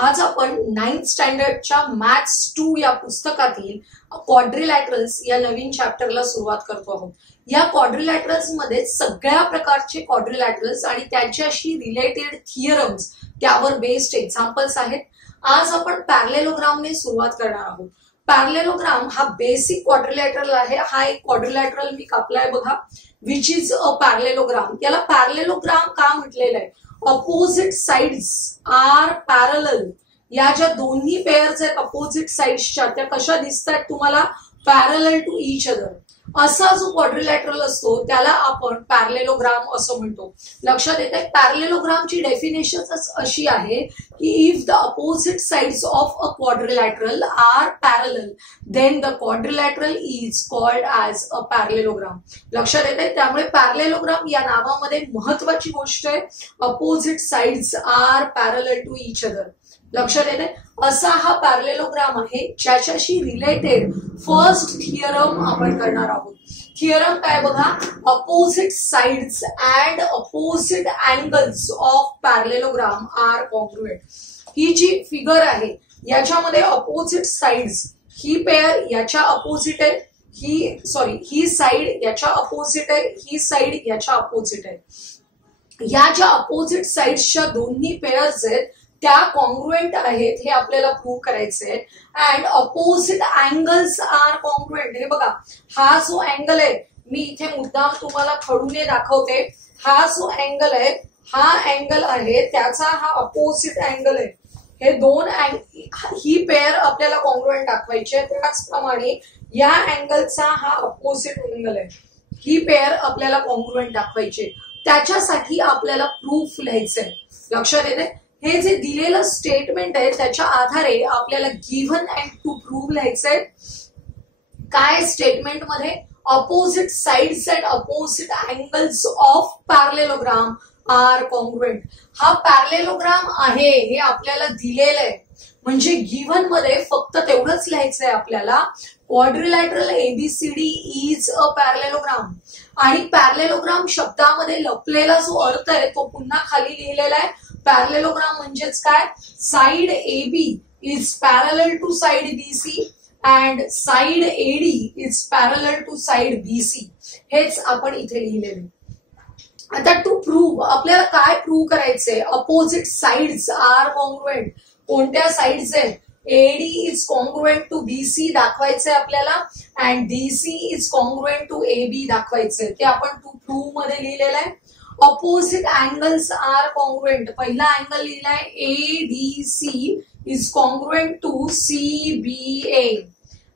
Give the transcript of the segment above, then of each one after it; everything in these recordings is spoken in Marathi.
आज आपण 9th स्टँडर्डच्या मॅथ्स 2 या पुस्तकातील क्वाड्रिलॅटरल्स या नवीन चॅप्टरला सुरुवात करतो आहोत। या क्वाड्रिलॅटरल्स मध्ये सगळ्या प्रकारचे क्वाड्रिलॅटरल्स आणि त्यांच्याशी रिलेटेड थिअरम्स त्यावर बेस्ड एक्झाम्पल्स आहेत। आज आपण पॅरलेलोग्रामने सुरुवात करणार आहोत। पॅरलेलोग्राम हा बेसिक क्वाड्रिलॅटरल आहे। हा एक क्वाड्रिलॅटरल मी कापलाय बघा, विच इज अ पॅरलेलोग्राम। याला पॅरलेलोग्राम का म्हटलेलं आहे? Opposite sides are parallel. या ज्या दोन्ही पेअर्स आहेत अपोजिट साइड्सच्या त्या कशा दिसतात तुम्हाला? Parallel to each other. असा जो क्वाड्रिलॅटरल असतो त्याला आपण पॅरलेलोग्राम असं म्हणतो। लक्षात येते पॅरलेलोग्रामची डेफिनेशन अशी आहे की if the opposite sides of a quadrilateral are parallel then the quadrilateral is called as a parallelogram. लक्षात येते त्यामुळे पॅरलेलोग्राम या नावामध्ये महत्वाची गोष्ट आहे opposite sides are parallel to each other. लक्षात येते असा हा पॅरलेलोग्राम आहे ज्याच्याशी रिलेटेड फर्स्ट थिअरम आपण करणार आहोत। थिअरम काय बघा, opposite sides and opposite angles of parallelogram are congruent. ही जी फिगर आहे याच्यामध्ये अपोजिट साइड्स, ही पेअर याच्या अपोजिट आहे, ही साइड याच्या अपोजिट आहे, ही साइड याच्या अपोजिट आहे। या ज्या अपोजिट साइड्सच्या दोन्ही पेअर्स आहेत त्या कॉन्ग्रुएंट आहेत हे आपल्याला प्रूव्ह करायचंय। And opposite angles are congruent. हे बघा हा जो अँगल आहे मी इथे मुद्दाम तुम्हाला खडूने दाखवते। हा जो अँगल आहे हा अँगल आहे त्याचा हा अपोजिट अँगल आहे। हे दोन ही पेअर आपल्याला कॉन्ग्रुएंट दाखवायची आहे। त्याचप्रमाणे या अँगलचा हा अपोजिट अँगल आहे, ही पेअर आपल्याला कॉन्ग्रुएंट दाखवायची। त्याच्यासाठी आपल्याला प्रूफ लिहायचंय। लक्षात येते हे जे दिलेलं स्टेटमेंट आहे त्याच्या आधारे आपल्याला गिव्हन अँड टू प्रूव्ह लिहायचंय। काय स्टेटमेंट मध्ये? Opposite sides and opposite angles of parallelogram are congruent. हा पॅरलेलोग्राम आहे हे आपल्याला दिलेलं आहे, म्हणजे गिव्हन मध्ये फक्त तेवढंच लिहायचंय आपल्याला quadrilateral ABCD is a parallelogram. आणि पॅरलेलोग्राम शब्दामध्ये लपलेला जो अर्थ आहे तो पुन्हा खाली लिहिलेला आहे। पॅरलेलोग्राम म्हणजेच काय? Side AB is parallel to side BC and side AD is parallel to side BC। हेच आपण इथे लिहिलेले। आता टू प्रूव्ह आपल्याला काय प्रूव्ह करायचंय? Opposite sides are congruent. कोणत्या साइड्स आहेत? AD is congruent to BC दाखवायचंय आपल्याला and DC is congruent to AB दाखवायचंय। ते आपण टू प्रूव्ह मध्ये लिहिलेलं आहे। Opposite angles are congruent. पहिला अँगल लिहिलाय ADC is congruent to CBA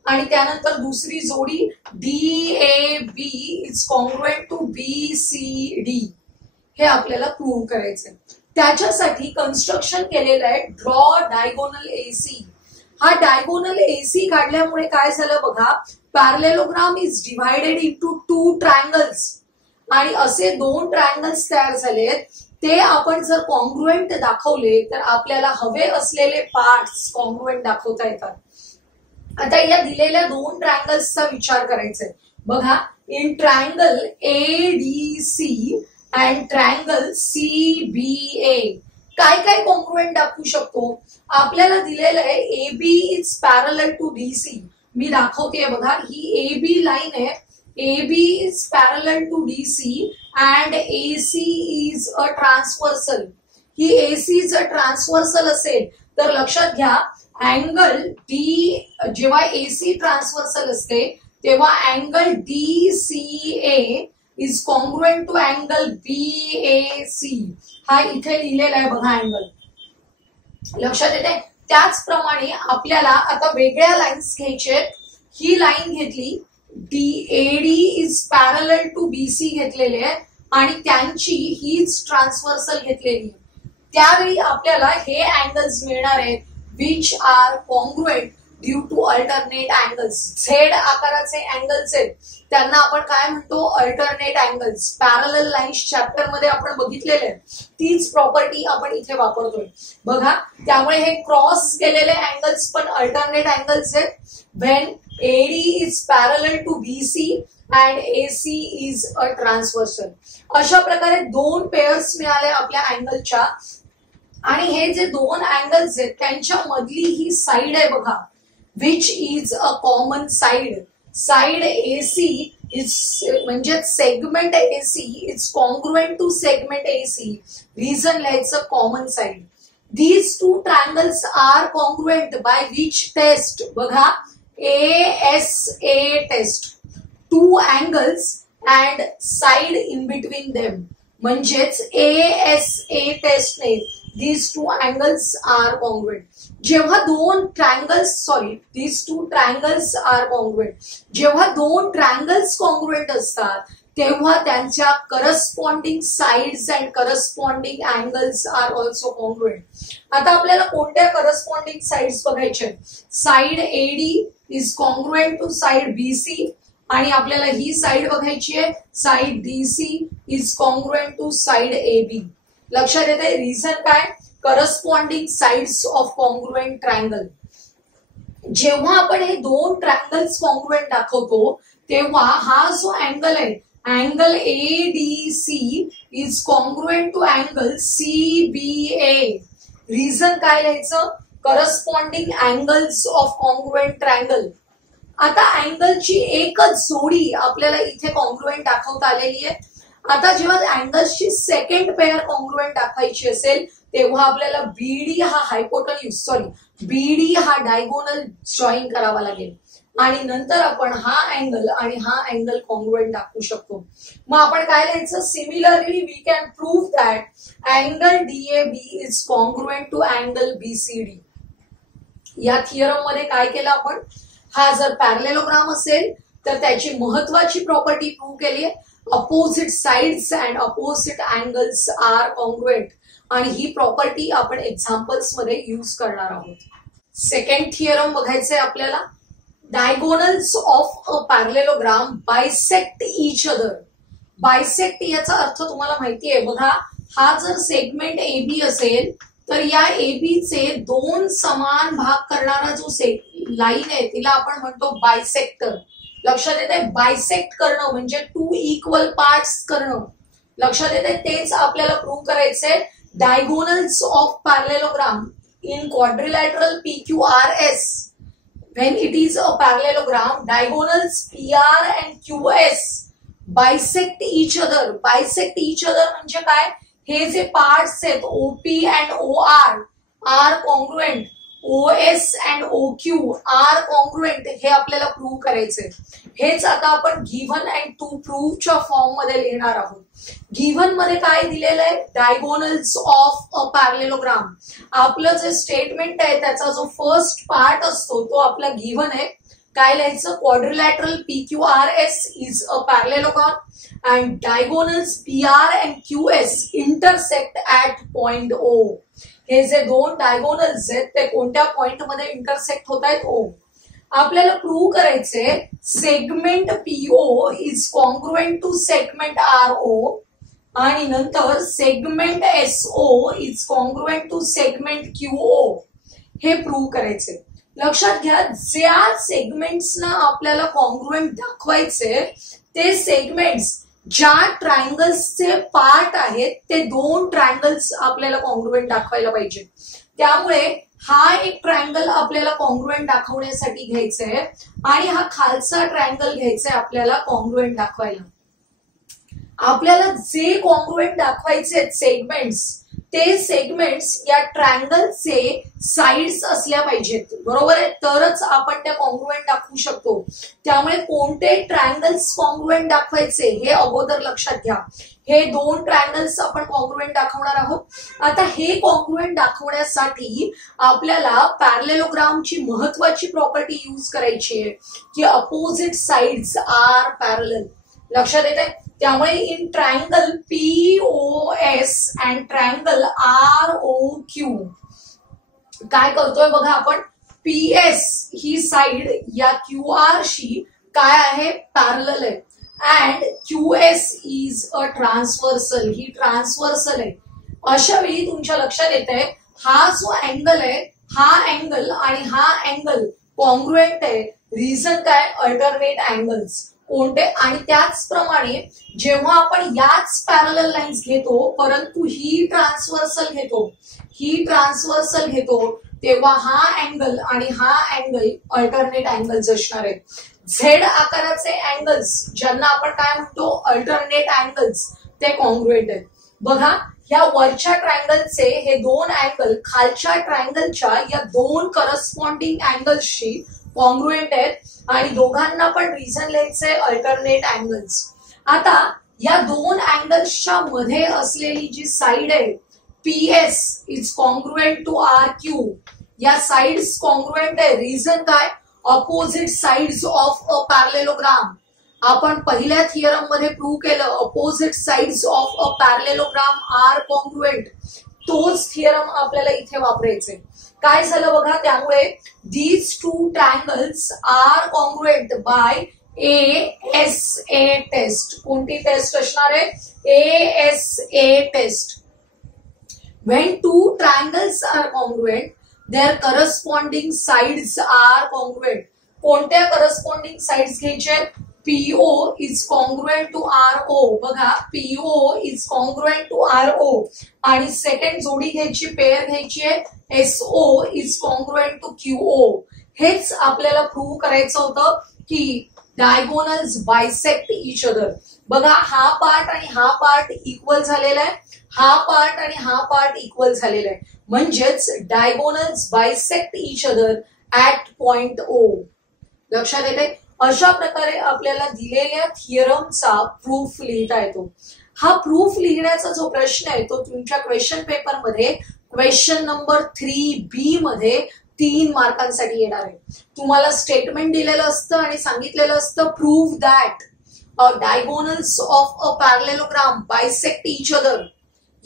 आणि त्यानंतर दुसरी जोडी DAB is congruent to BCD। हे आपल्याला प्रूव्ह करायचंय। त्याच्यासाठी कन्स्ट्रक्शन केलेलं आहे ड्रॉ डायगोनल AC। हा डायगोनल AC काढल्यामुळे काय झालं बघा, parallelogram is divided into two triangles आणि असे दोन ट्रायंगल्स तयार झालेत। ते आपण जर कॉन्ग्रुएंट दाखवले तर आपल्याला हवे असलेले पार्ट्स कॉन्ग्रुएंट दाखवता येतात। आता या दिलेल्या दोन ट्रायंगल्सचा विचार करायचा आहे बघा। In triangle ADC and triangle CBA काय काय कॉन्ग्रुएंट दाखवू शकतो? आपल्याला दिलेलं आहे AB is parallel to DC। मी दाखवते बघा, ही AB लाईन आहे, AB is parallel to DC and AC is a transversal। ही AC is a transversal असेल तर लक्षात घ्या अँगल D जेव्हा AC ट्रान्सव्हर्सल असते तेव्हा angle DCA is congruent to angle BAC। हा इथे लिहिलेला आहे बघा अँगल। लक्षात येते त्याचप्रमाणे आपल्याला आता वेगळ्या लाईन्स घ्यायचे। ही लाईन घेतली AD is parallel to BC घेतलेले आहे आणि त्यांची हीच ट्रान्सव्हर्सल घेतलेली। त्यावेळी आपल्याला हे अँगल्स मिळणार आहेत which are congruent due to alternate angles. Z आकाराचे अँगल्स आहेत त्यांना आपण काय म्हणतो? Alternate angles. Parallel lines chapter मध्ये आपण बघितलेले आहे, तीच प्रॉपर्टी आपण इथे वापरतोय बघा। त्यामुळे हे क्रॉस केलेले अँगल्स पण अल्टरनेट अँगल्स आहेत when AD is parallel to BC and AC is a transversal। अशा प्रकारे दोन पेअर्स मिळाले आपल्या अँगलच्या आणि हे जे दोन अँगल्स आहेत त्यांच्या मधली ही साइड आहे बघा, which is a common side. Side AC is म्हणजे segment AC is congruent to segment AC. Reason लिहायचं common side. These two triangles are congruent by which test? बघा, ASA test. Two angles and side in between them. म्हणजेच ASA टेस्ट ने these two angles are congruent. जेव्हा दोन triangles these two triangles are congruent. जेव्हा दोन ट्रायंगल्स कॉन्ग्रुएंट असतात तेव्हा त्यांच्या corresponding sides and corresponding angles are also congruent. आता आपल्याला कोणत्या करस्पॉन्डिंग साइड्स बघायच्या? Side AD is congruent to side BC आणि आपल्याला ही साइड बघायची आहे, side DC is congruent to side AB. लक्षात येते रिझन काय? Corresponding sides of congruent triangle. जेव्हा आपण हे दोन ट्रायंगल्स कॉन्ग्रुएंट दाखवतो तेव्हा हा जो अँगल आहे, angle ADC is congruent to angle CBA. Reason काय लिहायचं? Corresponding angles of congruent triangle. आता अँगलची एकच जोडी आपल्याला इथे कॉन्ग्रुएंट दाखवता आलेली आहे. आता जेव्हा अँगल्सची सेकंड पेअर कॉन्ग्रुएंट दाखवायची असेल तेव्हा आपल्याला BD हा डायगोनल जॉईन करावा लागेल आणि नंतर आपण हा अँगल आणि हा अँगल कॉन्ग्रुएंट दाखवू शकतो. मग आपण काय लिहायचं? Similarly we can prove that angle DAB is congruent to angle BCD. या थिअरम मध्ये काय केलं आपण? हा जर पॅरलेलोग्राम असेल तर त्याची महत्वाची प्रॉपर्टी प्रूव्ह केली आहे, opposite sides and opposite angles are congruent. आणि ही प्रॉपर्टी आपण एक्झाम्पल्स मध्ये यूज करणार आहोत. सेकंड थिअरम बघायचंय आपल्याला. Diagonals of a parallelogram bisect each other. Bisect याचा अर्थ तुम्हाला माहिती आहे बघा, हा जर सेगमेंट AB असेल तर या AB चे दोन समान भाग करणारा जो लाईन आहे तिला आपण म्हणतो बायसेक्टर. लक्षात येते? बायसेक्ट करणं म्हणजे टू इक्वल पार्ट्स करणं. लक्षात येते? तेच आपल्याला प्रूव्ह करायचंय. Diagonals of parallelogram in quadrilateral PQRS, when it is a parallelogram, diagonals PR and QS bisect each other. Bisect each other म्हणजे काय? हे जे पार्ट्स आहेत OP and OR are congruent, OS and OQ are congruent. हे आपल्याला प्रूव्ह करायचंय. हेच आता आपण गिव्हन अँड टू प्रूव्हच्या फॉर्म मध्ये लिहिणार आहोत. गिव्हन मध्ये काय दिलेलं आहे? Diagonals of a parallelogram. आपलं जे स्टेटमेंट आहे त्याचा जो फर्स्ट पार्ट असतो तो आपला गिव्हन आहे. काय लिहायचं? Quadrilateral PQRS is a parallelogram and diagonals PR and QS intersect at point O. हे जे दोन डायगोनल्स आहेत ते कोणत्या पॉइंट मध्ये इंटरसेक्ट होत आहेत? O. आपल्याला प्रूव्ह करायचे segment PO is congruent to segment RO आणि नंतर segment SO is congruent to segment QO. हे प्रूव्ह करायचे. लक्षात घ्या, ज्या सेगमेंट्सना आपल्याला कॉन्ग्रुएंट दाखवायचे ते सेगमेंट्स ज्या ट्रायंगल्सचे पार्ट आहेत ते दोन ट्रायंगल्स आपल्याला कॉन्ग्रुएंट दाखवायला पाहिजे. त्यामुळे हा एक ट्रायंगल आपल्याला कॉन्ग्रुएंट दाखवण्यासाठी घ्यायचा आहे आणि हा खालचा ट्रायंगल घ्यायचा आहे आपल्याला कॉन्ग्रुएंट दाखवायला. आपल्याला जे कॉन्ग्रुएंट दाखवायचे आहेत सेगमेंट्स ते सेगमेंट्स या ट्रायंगलचे साइड्स असल्या पाहिजेत. बरोबर आहे? तरच आपण त्या कॉन्ग्रुएंट दाखवू शकतो. त्यामुळे कोणते ट्रायंगल्स कॉन्ग्रुएंट दाखवायचे हे अगोदर लक्षात घ्या. हे दोन ट्रायंगल्स आपण कॉन्ग्रुएंट दाखवणार आहोत. आता हे कॉन्ग्रुएंट दाखवण्यासाठी आपल्याला पॅरलेलोग्रामची महत्वाची प्रॉपर्टी यूज करायची आहे की अपोजिट साइड्स आर पॅरलल. लक्षात येते? त्यामुळे in triangle POS and triangle ROQ काय करतोय बघा आपण? PS ही साइड या QR शी काय आहे? पॅरलल आहे. And QS is a transversal. He transversal आहे. अशा वेळी तुमच्या लक्षात येत आहे हा जो अँगल आहे हा अँगल आणि हा अँगल कॉन्ग्रुएंट आहे. रिझन काय? Alternate angles. कोणते, आणि त्याचप्रमाणे जेव्हा आपण याच पॅरलल लाईन्स घेतो परंतु ही ट्रान्सव्हर्सल घेतो तेव्हा हा अँगल आणि हा अँगल अल्टरनेट अँगल्स असणार आहेत. झेड आकाराचे अँगल्स ज्यांना आपण काय म्हणतो अल्टरनेट अँगल्स ते कॉन्ग्रुएंट आहेत. बघा या वरच्या ट्रायंगलचे हे दोन अँगल खालच्या ट्रायंगलच्या या दोन करस्पॉन्डिंग अँगल्सशी कॉन्ग्रुएंट आहेत आणि दोघांना पण रिझन लिहायचे अल्टरनेट अँगल्स. आता या दोन अँगल्सच्या मध्ये असलेली जी साइड आहे PS is congruent to RQ. या साइड्स कॉन्ग्रुएंट आहे. रिझन काय, opposite sides of a parallelogram. आपण पहिल्या थिअरम मध्ये प्रूव्ह केलं opposite sides of a parallelogram are congruent. तोच थिअरम आपल्याला इथे वापरायचे. काय झालं बघा, त्यामुळे these two triangles are congruent by ASA test. कोणती टेस्ट असणार आहे, ASA test. When two triangles are congruent, their corresponding sides are congruent. कोणत्या करस्पॉन्डिंग साइड्स घ्यायचे, PO is congruent to RO. बघा PO is congruent to RO आणि सेकंड जोडी घ्यायची, पेअर घ्यायची आहे SO is congruent to QO. हेच आपल्याला प्रूव्ह करायचं होतं की डायगोनल्स बायसेक्ट इच अदर. बघा हा पार्ट आणि हा पार्ट इक्वल झालेला आहे, हा पार्ट आणि हा पार्ट इक्वल झालेला आहे, म्हणजेच diagonals bisect each other at point O. लक्षात येते. अशा प्रकारे आपल्याला दिलेल्या थिअरमचा प्रूफ लिहिता येतो. हा प्रूफ लिहिण्याचा जो प्रश्न आहे तो तुमच्या क्वेश्चन पेपर मध्ये क्वेश्चन नंबर 3B मध्ये 3 मार्कांसाठी येणार आहे. तुम्हाला स्टेटमेंट दिलेलं असतं आणि सांगितलेलं असतं prove that diagonals of a parallelogram bisect each other.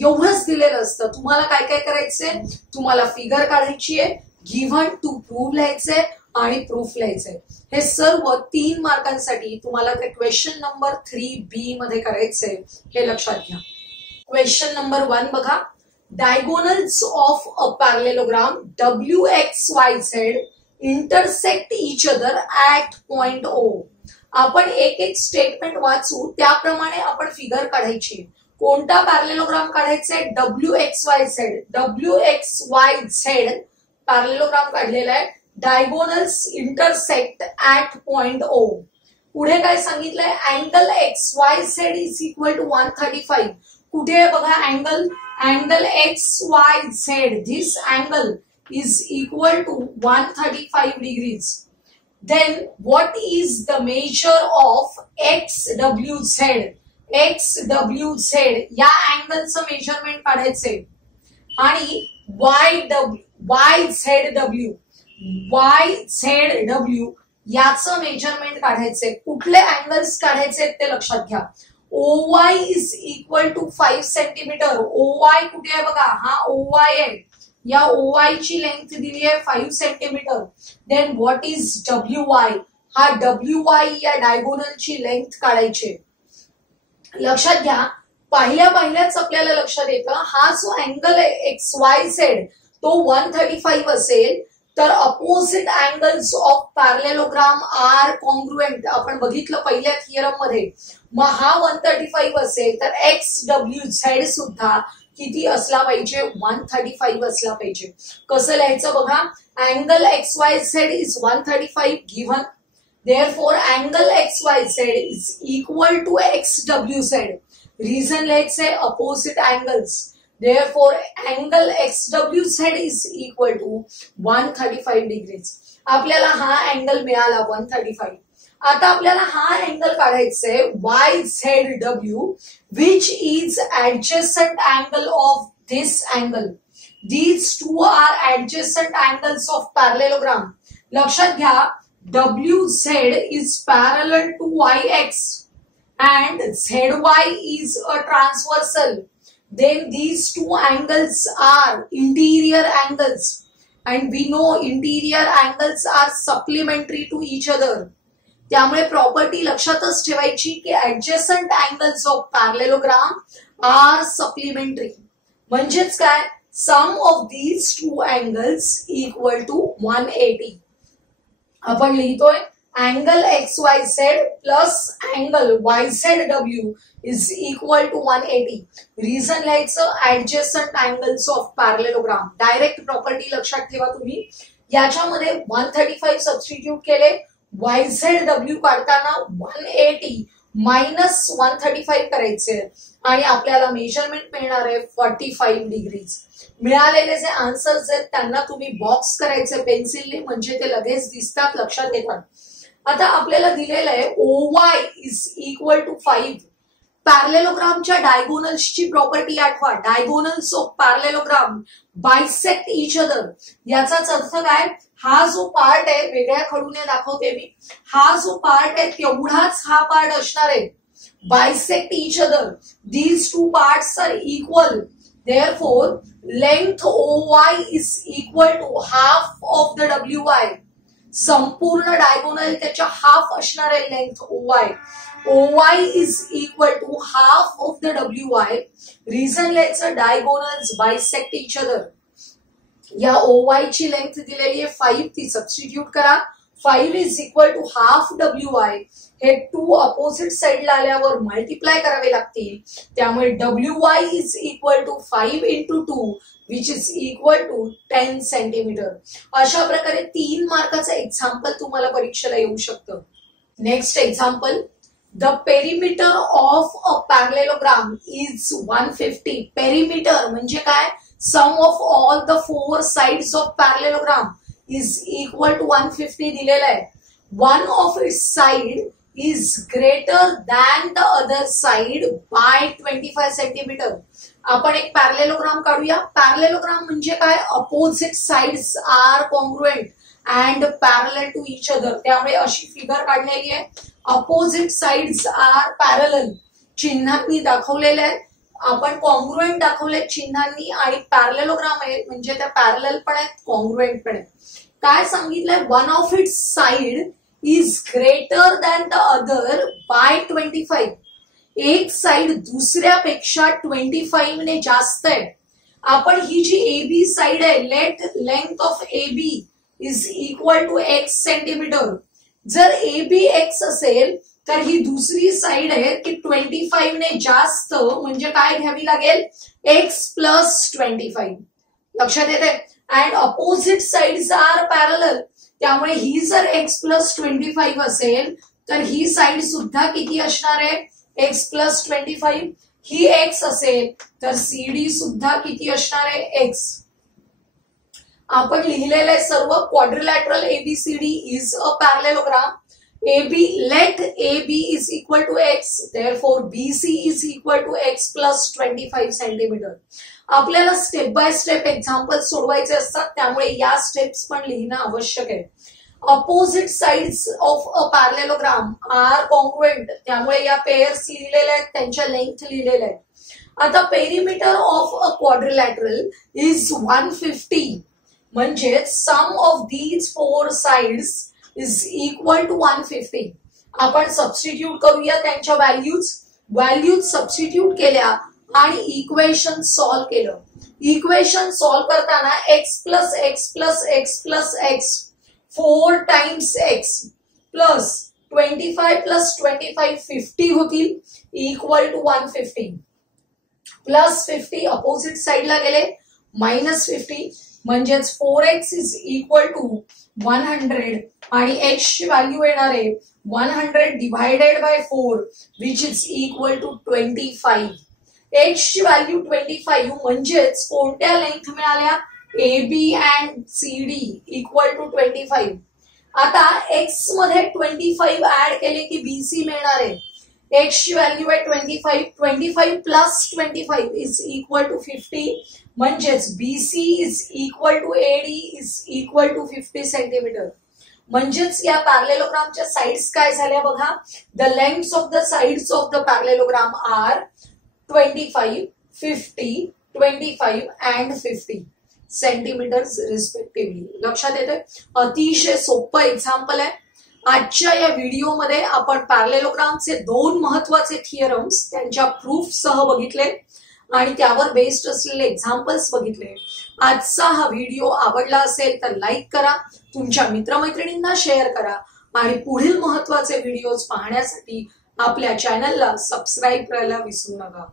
एवढंच दिलेलं असतं. तुम्हाला काय काय करायचंय, तुम्हाला फिगर काढायची आहे, गिव्हन टू प्रूव्ह लिहायचंय आणि प्रूफ लिहायचंय. हे सर्व 3 मार्कांसाठी तुम्हाला ते क्वेश्चन नंबर 3B मध्ये करायचंय, हे लक्षात घ्या. क्वेश्चन नंबर 1 बघा, diagonals of a parallelogram WXYZ intersect each other at point O. आपण एक एक स्टेटमेंट वाचू त्याप्रमाणे आपण फिगर काढायची. कोणता पॅरलेलोग्राम काढायचा, WXYZ पॅरलेलोग्राम काढलेला आहे. Diagonals intersect at point O. पुढे काय सांगितलंय, angle XYZ is equal to 135. कुठे आहे बघा angle XYZ, this angle is equal to 135 degrees. Then what is the measure of XWZ? XWZ या अँगलचं मेजरमेंट काढायचे आणि YZW याचं मेजरमेंट काढायचे. कुठले अँगल्स काढायचे ते लक्षात घ्या. OY is equal to 5 centimetre. OY कुठे आहे बघा, हा OY आहे. या OY ची लेंथ दिली आहे 5 centimetre. Then what is WY? हा WY या डायगोनलची लेंथ काढायची. लक्षात घ्या, पहिल्याच आपल्याला लक्षात येतं हा जो अँगल आहे XYZ तो 135 असेल तर opposite angles of parallelogram are congruent. आपण बघितलं पहिल्या थिअरम मध्ये. मग हा 135 असेल तर XWZ सुद्धा किती असला पाहिजे, 135 असला पाहिजे. कसं लिहायचं बघा, angle XYZ is 135 given. Therefore, angle XYZ is equal to XWZ. Reason लिहायचंय opposite angles. Therefore, angle XWZ is equal to 135 degrees. आपल्याला हा अँगल मिळाला 135. आता आपल्याला हा अँगल काढायचंय YZW, which is adjacent angle of this angle. These two are adjacent angles of parallelogram. लक्षात घ्या, WZ is parallel to YX and ZY is a transversal. Then these two angles are interior angles and we know interior angles are supplementary to each other. त्यामुळे प्रॉपर्टी लक्षातच ठेवायची की adjacent angles of parallelogram are supplementary. म्हणजेच काय, sum of these two angles equal to 180. आपण लिहितोय angle XYZ plus angle YZW is equal to 180. Reason लिहायचं adjacent angles of parallelogram. Direct property लक्षात ठेवा तुम्ही. याच्यामध्ये 135 सबस्टिट्यूट केले, YZW काढताना 180 मायनस 135 करायचे आणि आपल्याला मेजरमेंट मिळणार आहे 45 डिग्रीज. मिळालेले जे आन्सर्स आहेत त्यांना तुम्ही बॉक्स करायचे पेन्सिलने, म्हणजे ते लगेच दिसतात, लक्षात येतात. आता आपल्याला दिलेलं आहे OY इज इक्वल टू 5. पॅरलेलोग्रामच्या डायगोनल्सची प्रॉपर्टी आठवा. Diagonals of parallelogram bisect each other. याचाच अर्थ काय, हा जो पार्ट आहे, वेगळ्या खडूने दाखवते मी, हा जो पार्ट आहे तेवढाच हा पार्ट असणार आहे. Bisect each other. These two parts are equal. Therefore, length OY is equal to half of the WY. संपूर्ण डायगोनल त्याच्या हाफ असणार आहे length OY. OY is equal to half of the WY. Reason लिहायचं, डायगोनल्स बायसेक्ट इच अदर. या OY ची लेंथ दिलेली आहे 5, ती सबस्टिट्यूट करा. 5 is equal to half WY. हे 2 अपोजिट साइडला आल्यावर मल्टिप्लाय करावे लागतील. त्यामुळे WY is equal to 5 into 2 which is equal to 10 centimetre. अशा प्रकारे 3 मार्काचं एक्झाम्पल तुम्हाला परीक्षेला येऊ शकतं. Next example, the perimeter of a parallelogram is 150. Perimeter म्हणजे काय, sum of all the 4 sides of parallelogram is equal to 150 दिलेला आहे. One of its side is greater than the other side by 25 centimetre. आपण एक पॅरलेलोग्राम काढूया. पॅरलेलोग्राम म्हणजे काय, opposite sides are congruent and parallel to each other. त्यामुळे अशी फिगर काढलेली आहे. अपोजिट साइड्स आर पॅरलल, चिन्हांनी दाखवलेले आहेत. आपण कॉन्ग्रुएंट दाखवले चिन्हांनी, आणि पॅरलेलोग्राम आहे म्हणजे त्या पॅरलल पण आहेत, कॉन्ग्रुएंट पण आहेत. काय सांगितलंय, one of its side is greater than the other by 25. एक साइड दुसऱ्यापेक्षा 25 ने जास्त आहे. आपण ही जी AB साइड आहे, late length of AB is equal to x centimetre. जर AB x असेल तर ही दुसरी साइड आहे की 25 ने जास्त, म्हणजे काय घ्यावी लागेल, x plus 25. लक्षात येते. And opposite sides are parallel. त्यामुळे ही जर x plus 25 असेल तर ही साइड सुद्धा किती असणार आहे, x plus 25. ही x असेल तर CD सुद्धा किती असणार आहे, x. आपण लिहिलेलं आहे सर्व. Quadrilateral ABCD is a parallelogram. AB, let AB is equal to x. Therefore, BC is equal to x plus 25 centimetre. आपल्याला स्टेप बाय स्टेप एक्झाम्पल सोडवायचे असतात, त्यामुळे या स्टेप्स पण लिहिणं आवश्यक आहे. Opposite sides of a parallelogram are congruent, त्यामुळे या पेयर्स लिहिलेल्या आहेत, त्यांच्या लेंथ लिहिलेल्या आहेत. आता perimeter of a quadrilateral is 150, म्हणजे sum of these 4 sides is equal to 150. आपण सबस्टिट्यूट करूया त्यांच्या व्हॅल्यूज सबस्टिट्यूट केल्या आणि इक्वेशन सॉल्व केलं. इक्वेशन सॉल्व करताना x plus x plus x plus x 4 times x plus 25 plus 25 50 होतील, इक्वल टू 150. प्लस 50 अपोजिट साइडला गेले, मायनस 50, म्हणजेच 4x इज इक्वल टू 100 आणि x ची व्हॅल्यू येणार आहे 100 divided by 4 which is equal to 25. x ची व्हॅल्यू 25, म्हणजेच कोणत्या लेंथ मिळाल्या, AB and CD equal to 25. आता x मध्ये 25 ऍड केले की BC मिळणार आहे. x ची व्हॅल्यू आहे 25, 25 प्लस 25 इज इक्वल टू 50, म्हणजेच BC is equal to AD is equal to 50 centimetre. म्हणजेच या पॅरलेलोग्रामच्या साइड्स काय झाल्या बघा. The lengths of the sides of the parallelogram are 25, 50, 25 and 50 centimetres respectively. लक्षात येतंय. अतिशय सोपं एक्झाम्पल आहे. आजच्या या व्हिडिओमध्ये आपण पॅरलेलोग्रामचे 2 महत्वाचे थिअरम्स त्यांच्या प्रूफ सह बघितले आणि त्यावर बेस्ड असलेले एक्झाम्पल्स बघितले. आजचा हा व्हिडिओ आवडला असेल तर लाईक करा, तुमच्या मित्रमैत्रिणींना शेअर करा आणि पुढील महत्त्वाचे व्हिडिओज पाहण्यासाठी आपल्या चॅनलला सबस्क्राईब करायला विसरू नका.